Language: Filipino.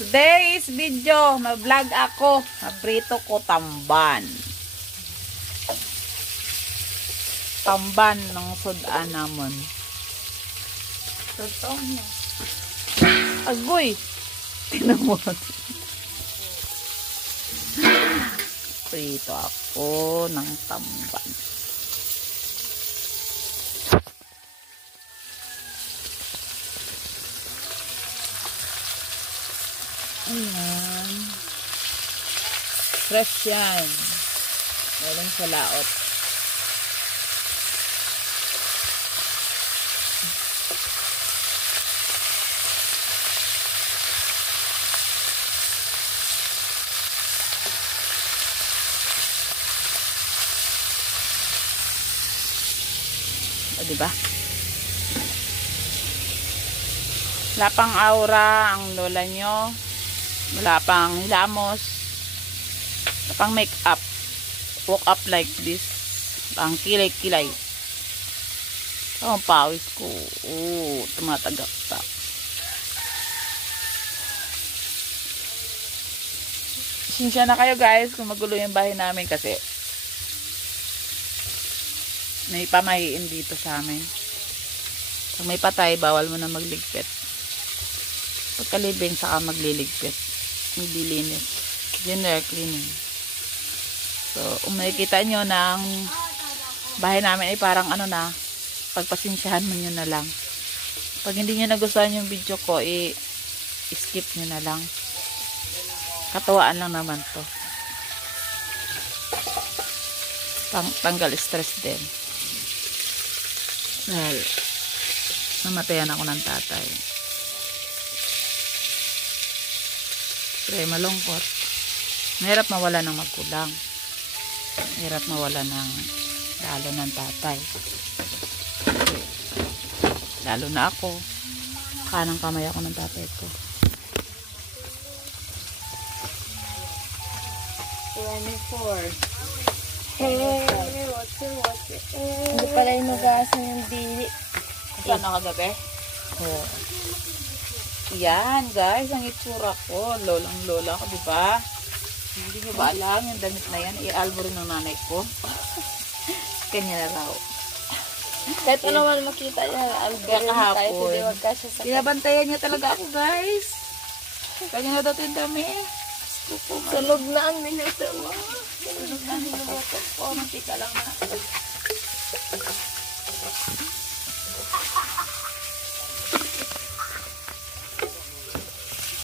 Today's video, ma-vlog ako. Mabrito ko tamban. Tamban ng sudan namon. Totoo niya. Agoy! Tinamot. Prito ako ng tamban. Ayan. Fresh yan. Walang sa laot. O, diba? Wala pang aura ang lola nyo. Wala pang hilamos. Wala pang make-up. Walk up like this. Pang kilay-kilay. Oh, ang pawis ko. Oh, tumatagak-tak. Sinsya na kayo guys kung magulo yung bahay namin kasi may pamahiin dito sa amin. Pag may patay, bawal mo na magligpit. Pagkalibing, saka magliligpit. Maglilinis. General cleaning. So, makikita nyo na ang bahay namin ay parang ano na, pagpasensyahan mo nyo na lang. Pag hindi nyo nagustuhan yung video ko, skip nyo na lang. Katuwaan lang naman to. Tanggal stress din. Dahil, namatayan ako ng tatay. Kaya malungkot. Mahirap mawala ng magkulang. Mahirap mawala ng lalo ng tatay. Lalo na ako. Kanang kamay ako ng tatay ko. 24. Hindi pala inugasan yung dili. Saan nakagabi? Oo. Yan guys, ang itsura ko. Lolang lola ko, diba? Hindi nyo ba alam yung damit na yan? I-albo rin ng nanay ko. Kanya na raw. Kahit ano man makita niya, Kaya kahapon. Binabantayan niya talaga ako guys. Kanya na daw ito yung dami. Salog na ang minuto mo. Salog na ang minuto ko. Mantika lang na.